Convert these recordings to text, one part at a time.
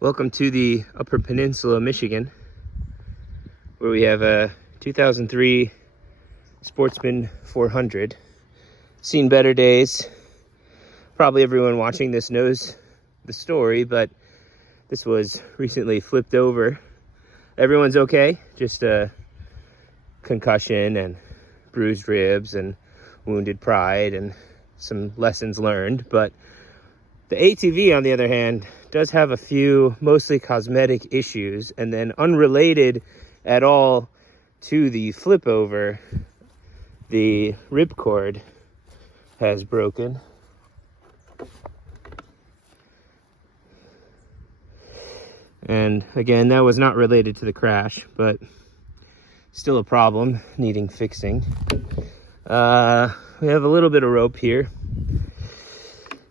Welcome to the Upper Peninsula, Michigan, where we have a 2003 Sportsman 400. Seen better days. Probably everyone watching this knows the story, but this was recently flipped over. Everyone's okay, just a concussion and bruised ribs and wounded pride and some lessons learned. But the ATV, on the other hand, does have a few mostly cosmetic issues, and then unrelated at all to the flip over, the ripcord has broken. And again, that was not related to the crash, but still a problem needing fixing. We have a little bit of rope here.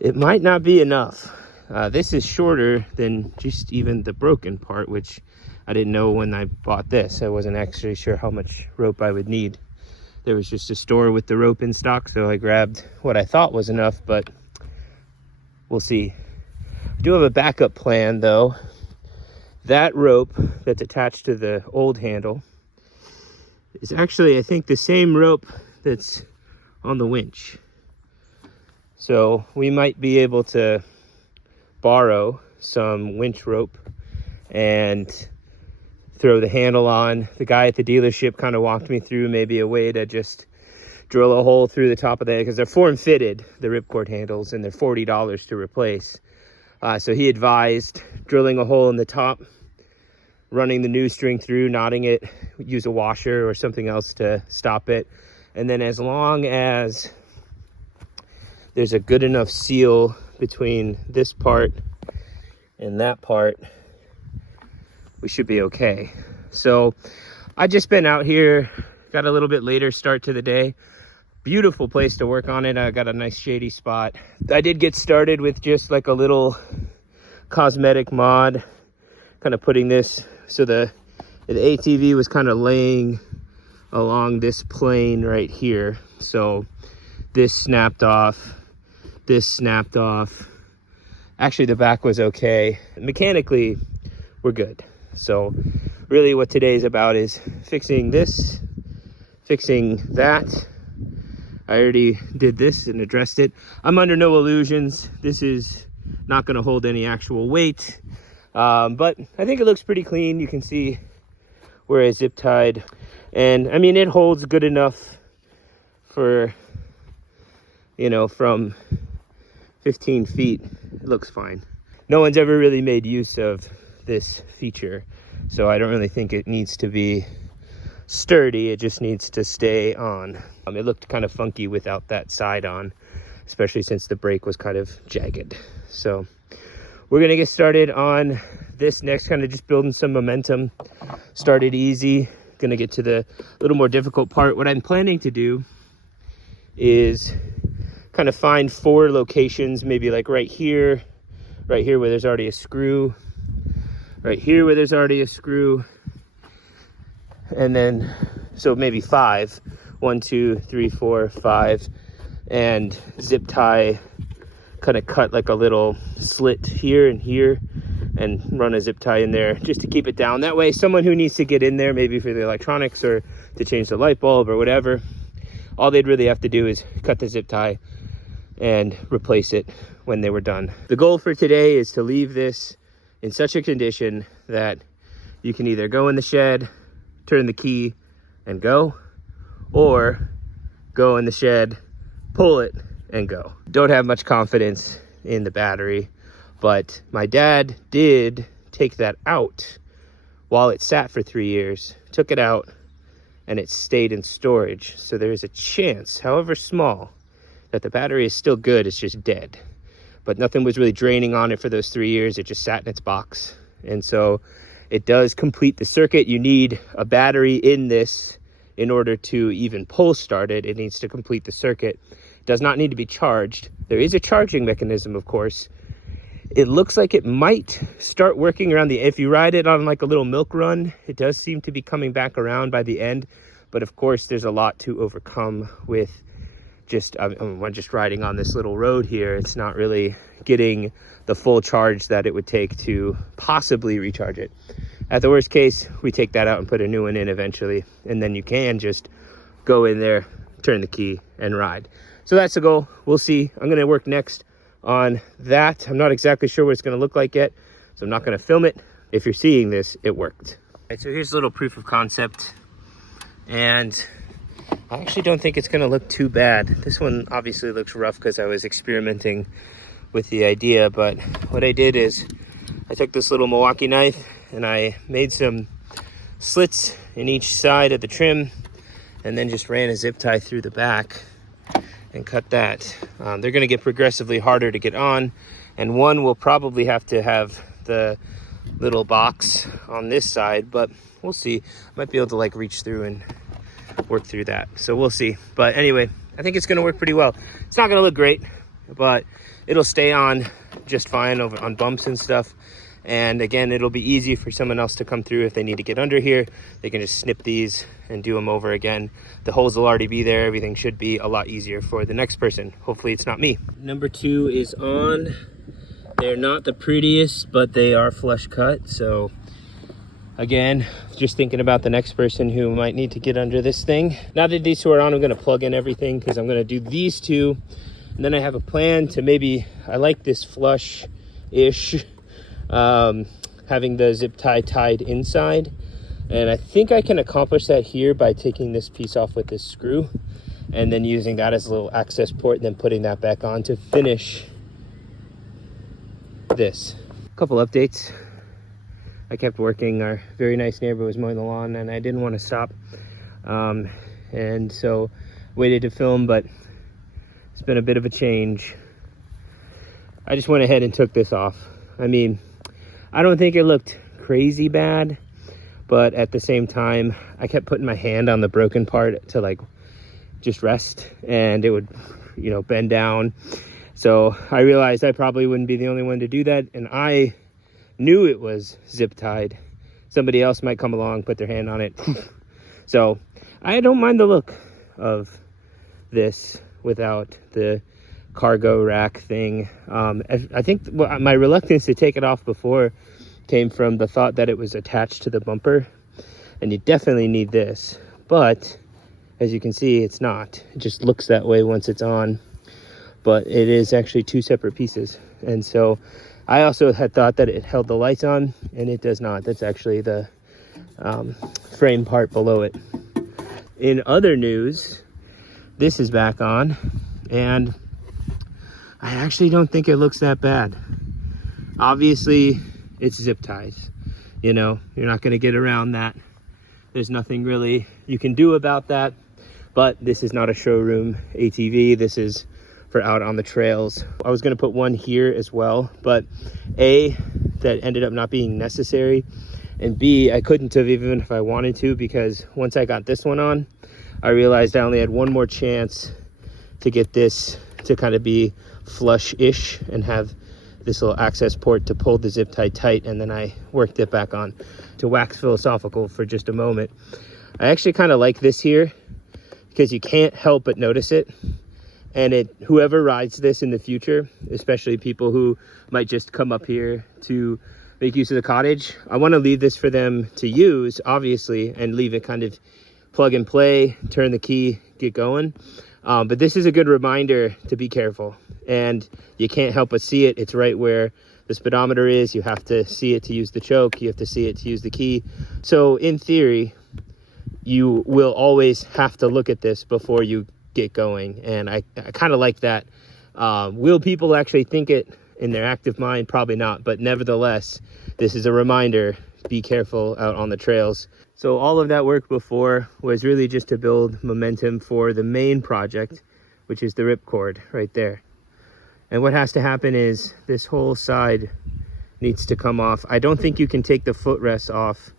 It might not be enough. This is shorter than just even the broken part, which I didn't know when I bought this. I wasn't actually sure how much rope I would need. There was just a store with the rope in stock, so I grabbed what I thought was enough, but we'll see. I do have a backup plan, though. That rope that's attached to the old handle is actually, I think, the same rope that's on the winch. So we might be able to borrow some winch rope and throw the handle on. The guy at the dealership kind of walked me through maybe a way to just drill a hole through the top of that, because they're form fitted, the ripcord handles, and they're $40 to replace. So he advised drilling a hole in the top, running the new string through, knotting it, use a washer or something else to stop it. And then as long as there's a good enough seal between this part and that part, we should be okay. So I just been out here, got a little bit later start to the day. Beautiful place to work on it. I got a nice shady spot. I did get started with just like a little cosmetic mod, kind of putting this so the ATV was kind of laying along this plane right here. So this snapped off. This snapped off. Actually, the back was okay. Mechanically, we're good. So really what today's about is fixing this, fixing that. I already did this and addressed it. I'm under no illusions. This is not going to hold any actual weight. But I think it looks pretty clean. You can see where I zip tied. And I mean, it holds good enough for, you know, from 15 feet, it looks fine. No one's ever really made use of this feature, so I don't really think it needs to be sturdy. It just needs to stay on. It looked kind of funky without that side on, especially since the brake was kind of jagged. So we're gonna get started on this next, kind of just building some momentum. Started easy, gonna get to the little more difficult part. What I'm planning to do is kind of find 4 locations, maybe like right here where there's already a screw, right here where there's already a screw, and then so maybe 5, 1, 2, 3, 4, 5, and zip tie, kind of cut like a little slit here and here and run a zip tie in there just to keep it down. That way someone who needs to get in there, maybe for the electronics or to change the light bulb or whatever, all they'd really have to do is cut the zip tie and replace it when they were done. The goal for today is to leave this in such a condition that you can either go in the shed, turn the key and go, or go in the shed, pull it and go. Don't have much confidence in the battery, but my dad did take that out while it sat for 3 years, took it out, and it stayed in storage. So there's a chance, however small, that the battery is still good, it's just dead. But nothing was really draining on it for those 3 years. It just sat in its box. And so it does complete the circuit. You need a battery in this in order to even pull start it. It needs to complete the circuit. It does not need to be charged. There is a charging mechanism, of course. It looks like it might start working around if you ride it on like a little milk run, it does seem to be coming back around by the end. But of course, there's a lot to overcome with I'm just riding on this little road here. It's not really getting the full charge that it would take to possibly recharge it. At the worst case, we take that out and put a new one in eventually, and then you can just go in there, turn the key, and ride. So that's the goal. We'll see. I'm going to work next on that. I'm not exactly sure what it's going to look like yet, so I'm not going to film it. If you're seeing this, it worked. All right, so here's a little proof of concept, and I actually don't think it's going to look too bad. This one obviously looks rough because I was experimenting with the idea, but what I did is I took this little Milwaukee knife and I made some slits in each side of the trim, and then just ran a zip tie through the back and cut that. They're going to get progressively harder to get on, and one will probably have to have the little box on this side, but we'll see. I might be able to like reach through and work through that, so we'll see. But anyway, I think it's going to work pretty well. It's not going to look great, but it'll stay on just fine over on bumps and stuff. And again, it'll be easy for someone else to come through if they need to get under here. They can just snip these and do them over again. The holes will already be there. Everything should be a lot easier for the next person. Hopefully it's not me. Number 2 is on. They're not the prettiest, but they are flush cut. So again, just thinking about the next person who might need to get under this thing. Now that these two are on, I'm going to plug in everything because I'm going to do these two. And then I have a plan to maybe, I like this flush-ish, having the zip tie tied inside. And I think I can accomplish that here by taking this piece off with this screw and then using that as a little access port and then putting that back on to finish this. A couple updates. I kept working. Our very nice neighbor was mowing the lawn and I didn't want to stop. And so waited to film, but it's been a bit of a change. I just went ahead and took this off. I mean, I don't think it looked crazy bad, but at the same time, I kept putting my hand on the broken part to like just rest, and it would, you know, bend down. So I realized I probably wouldn't be the only one to do that, and I knew it was zip tied. Somebody else might come along, put their hand on it. So I don't mind the look of this without the cargo rack thing. I think my reluctance to take it off before came from the thought that it was attached to the bumper, and you definitely need this, but as you can see, it's not. It just looks that way once it's on, but it is actually 2 separate pieces. And so I also had thought that it held the lights on, and it does not. That's actually the frame part below it. In other news, this is back on, and I actually don't think it looks that bad. Obviously, it's zip ties. You know, you're not going to get around that. There's nothing really you can do about that. But this is not a showroom ATV. This is for out on the trails. I was going to put one here as well, but A, that ended up not being necessary, and B, I couldn't have even if I wanted to, because once I got this one on, I realized I only had one more chance to get this to kind of be flush-ish and have this little access port to pull the zip tie tight, and then I worked it back on. To wax philosophical for just a moment, I actually kind of like this here because you can't help but notice it. And whoever rides this in the future, especially people who might just come up here to make use of the cottage, I want to leave this for them to use, obviously, and leave it kind of plug and play, turn the key, get going. But this is a good reminder to be careful, and you can't help but see it. It's right where the speedometer is. You have to see it to use the choke. You have to see it to use the key. So in theory, you will always have to look at this before you get going. And I kind of like that. Will people actually think it in their active mind? Probably not. But nevertheless, this is a reminder. Be careful out on the trails. So all of that work before was really just to build momentum for the main project, which is the ripcord right there. And what has to happen is this whole side needs to come off. I don't think you can take the footrest off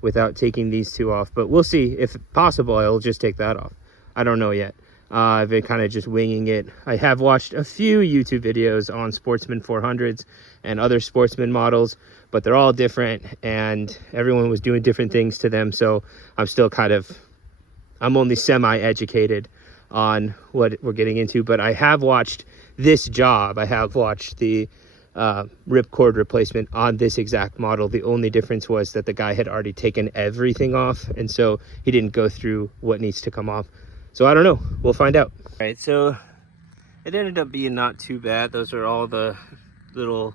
without taking these two off, but we'll see. If possible, I'll just take that off. I don't know yet. I've been kind of just winging it. I have watched a few YouTube videos on Sportsman 400s and other Sportsman models, but they're all different and everyone was doing different things to them. So I'm still I'm only semi-educated on what we're getting into, but I have watched this job. I have watched the ripcord replacement on this exact model. The only difference was that the guy had already taken everything off, and so he didn't go through what needs to come off. So I don't know, we'll find out. All right, so it ended up being not too bad. Those are all the little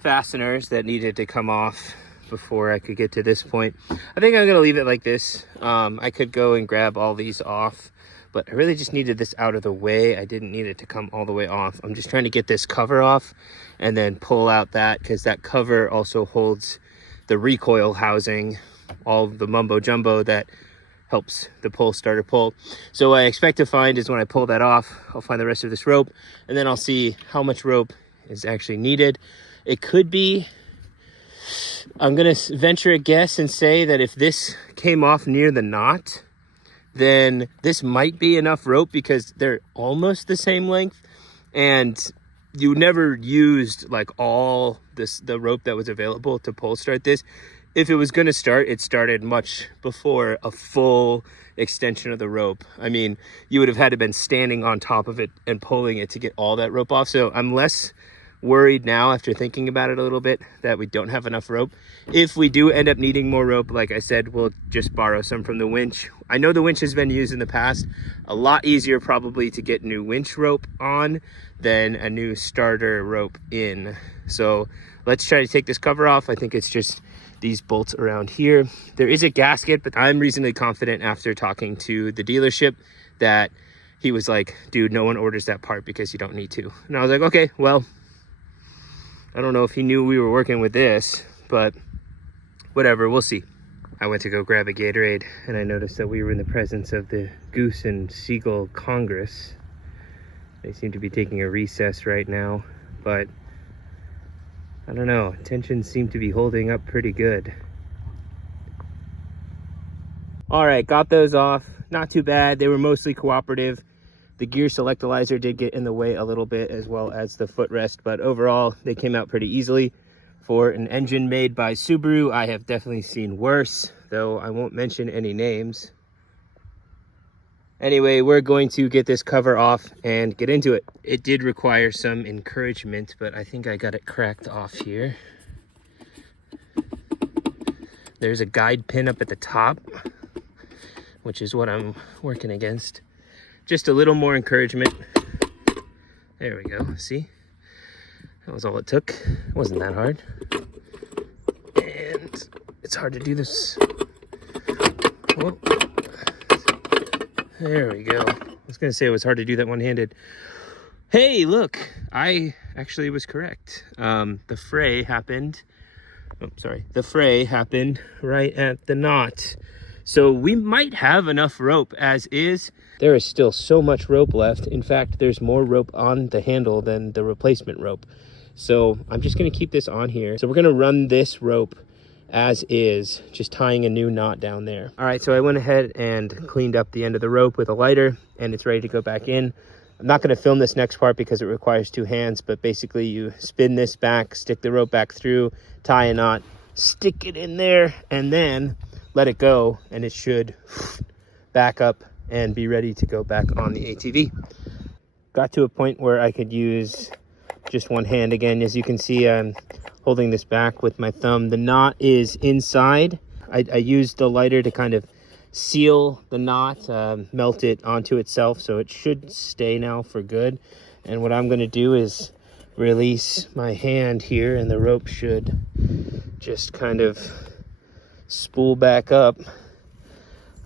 fasteners that needed to come off before I could get to this point. I think I'm gonna leave it like this. I could go and grab all these off, but I really just needed this out of the way. I didn't need it to come all the way off. I'm just trying to get this cover off and then pull out that, because that cover also holds the recoil housing, all the mumbo jumbo that helps the pull starter pull. So what I expect to find is when I pull that off, I'll find the rest of this rope, and then I'll see how much rope is actually needed. It could be, I'm gonna venture a guess and say that if this came off near the knot, then this might be enough rope, because they're almost the same length, and you never used like all the rope that was available to pull start this. If it was going to start, it started much before a full extension of the rope. I mean, you would have had to been standing on top of it and pulling it to get all that rope off. So I'm less worried now, after thinking about it a little bit, that we don't have enough rope. If we do end up needing more rope, like I said, we'll just borrow some from the winch. I know the winch has been used in the past. A lot easier probably to get new winch rope on than a new starter rope in. So let's try to take this cover off. I think it's just these bolts around here. There is a gasket, but I'm reasonably confident after talking to the dealership that he was like, dude, no one orders that part because you don't need to. And I was like, okay, well, I don't know if he knew we were working with this, but whatever, we'll see. I went to go grab a Gatorade, and I noticed that we were in the presence of the Goose and Seagull Congress. They seem to be taking a recess right now, but I don't know, tensions seem to be holding up pretty good. All right, got those off. Not too bad. They were mostly cooperative. The gear selectalizer did get in the way a little bit, as well as the footrest, but overall they came out pretty easily. For an engine made by Subaru, I have definitely seen worse, though I won't mention any names. Anyway, we're going to get this cover off and get into it. It did require some encouragement, but I think I got it cracked off here. There's a guide pin up at the top, which is what I'm working against. Just a little more encouragement. There we go, see? That was all it took. It wasn't that hard. And it's hard to do this. Whoa. There we go. I was gonna say it was hard to do that one-handed. Hey, look, I actually was correct. The fray happened, the fray happened right at the knot. So we might have enough rope as is. There is still so much rope left. In fact, there's more rope on the handle than the replacement rope. So I'm just gonna keep this on here. So we're gonna run this rope as is, just tying a new knot down there. All right, so I went ahead and cleaned up the end of the rope with a lighter, and it's ready to go back in. I'm not gonna film this next part because it requires two hands, but basically you spin this back, stick the rope back through, tie a knot, stick it in there, and then let it go, and it should back up and be ready to go back on the ATV. Got to a point where I could use just one hand again. As you can see, I'm holding this back with my thumb. The knot is inside. I used the lighter to kind of seal the knot, melt it onto itself, so it should stay now for good. And what I'm going to do is release my hand here, and the rope should just kind of spool back up.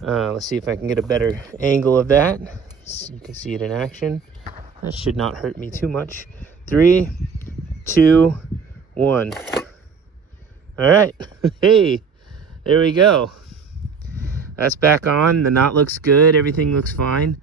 Let's see if I can get a better angle of that so you can see it in action. That should not hurt me too much. 3, 2, 1. All right. Hey, there we go. That's back on. The knot looks good. Everything looks fine.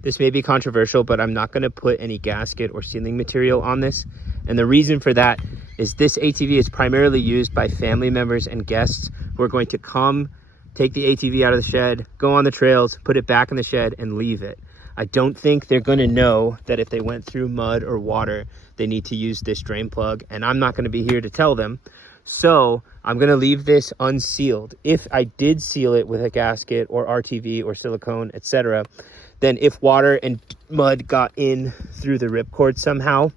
This may be controversial, but I'm not going to put any gasket or sealing material on this. And the reason for that is this ATV is primarily used by family members and guests who are going to come, take the ATV out of the shed, go on the trails, put it back in the shed, and leave it. I don't think they're going to know that if they went through mud or water, they need to use this drain plug, and I'm not going to be here to tell them. So I'm going to leave this unsealed. If I did seal it with a gasket or RTV or silicone, etc., then if water and mud got in through the ripcord somehow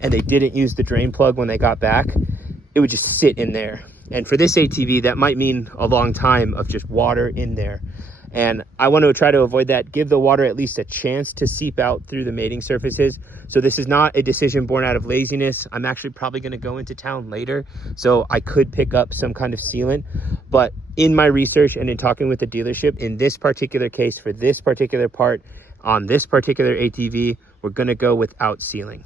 and they didn't use the drain plug when they got back, it would just sit in there. And for this ATV, that might mean a long time of just water in there. And I want to try to avoid that, give the water at least a chance to seep out through the mating surfaces. So this is not a decision born out of laziness. I'm actually probably going to go into town later, so I could pick up some kind of sealant. But in my research and in talking with the dealership, in this particular case, for this particular part, on this particular ATV, we're going to go without sealing.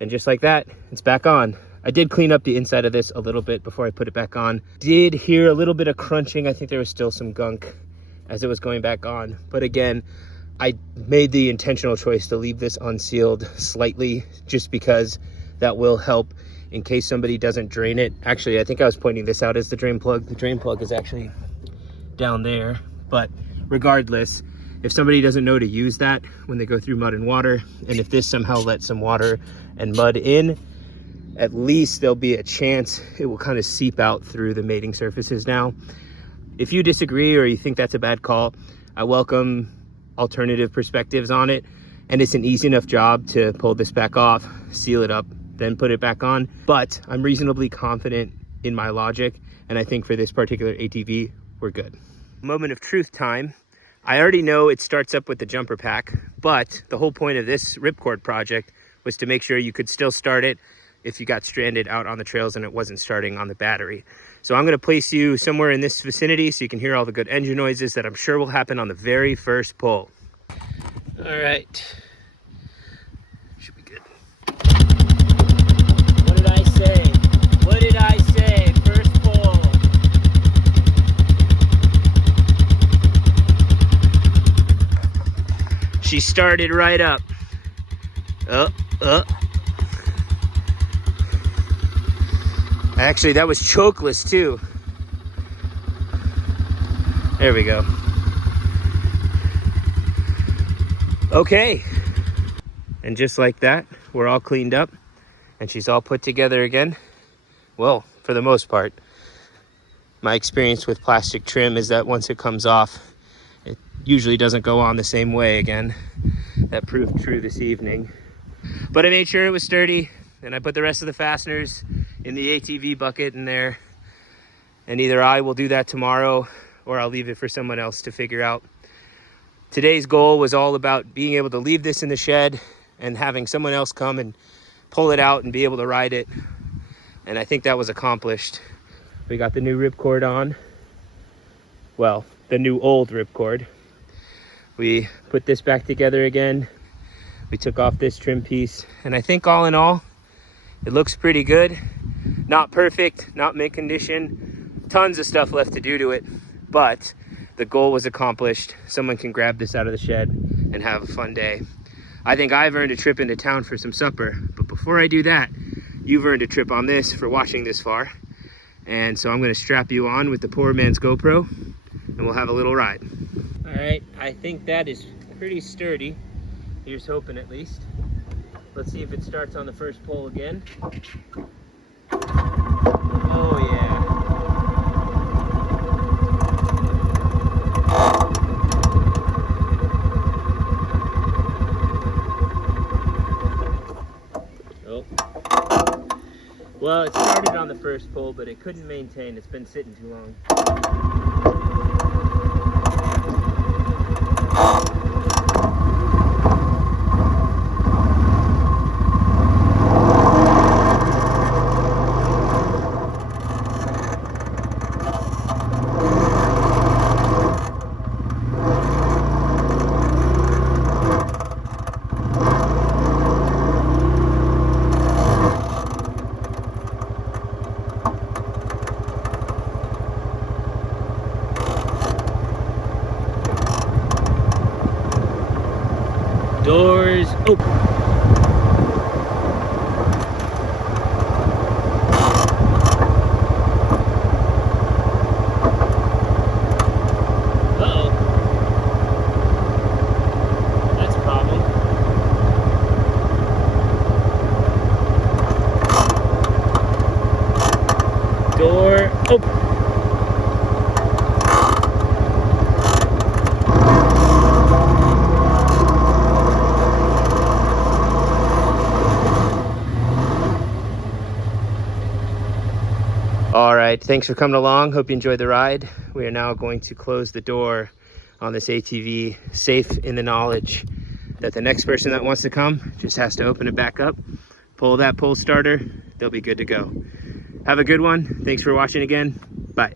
And just like that, it's back on. I did clean up the inside of this a little bit before I put it back on. Did hear a little bit of crunching. I think there was still some gunk as it was going back on. But again, I made the intentional choice to leave this unsealed slightly, just because that will help in case somebody doesn't drain it. Actually, I think I was pointing this out as the drain plug. The drain plug is actually down there. But regardless, if somebody doesn't know to use that when they go through mud and water, and if this somehow lets some water and mud in, at least there'll be a chance it will kind of seep out through the mating surfaces now. If you disagree or you think that's a bad call, I welcome alternative perspectives on it. And it's an easy enough job to pull this back off, seal it up, then put it back on. But I'm reasonably confident in my logic. And I think for this particular ATV, we're good. Moment of truth time. I already know it starts up with the jumper pack, but the whole point of this ripcord project was to make sure you could still start it if you got stranded out on the trails and it wasn't starting on the battery. So I'm gonna place you somewhere in this vicinity so you can hear all the good engine noises that I'm sure will happen on the very first pull. All right, should be good. What did I say? What did I say? First pull. She started right up. Actually, that was chokeless too. There we go. Okay. And just like that, we're all cleaned up and she's all put together again. Well, for the most part. My experience with plastic trim is that once it comes off, it usually doesn't go on the same way again. That proved true this evening. But I made sure it was sturdy, and I put the rest of the fasteners in the ATV bucket in there. And either I will do that tomorrow or I'll leave it for someone else to figure out. Today's goal was all about being able to leave this in the shed and having someone else come and pull it out and be able to ride it. And I think that was accomplished. We got the new ripcord on. Well, the new old ripcord. We put this back together again. We took off this trim piece, and I think all in all, it looks pretty good. Not perfect, not mint condition, tons of stuff left to do to it, but the goal was accomplished. Someone can grab this out of the shed and have a fun day. I think I've earned a trip into town for some supper, but before I do that, you've earned a trip on this for watching this far. And so I'm gonna strap you on with the poor man's GoPro, and we'll have a little ride. All right, I think that is pretty sturdy. Here's hoping at least. Let's see if it starts on the first pull again. Oh yeah. Oh. Well, it started on the first pull, but it couldn't maintain. It's been sitting too long. Doors open. Uh-oh. That's a problem. Door open. All right, thanks for coming along. Hope you enjoyed the ride. We are now going to close the door on this ATV, safe in the knowledge that the next person that wants to come just has to open it back up, pull that pull starter, they'll be good to go. Have a good one. Thanks for watching again. Bye.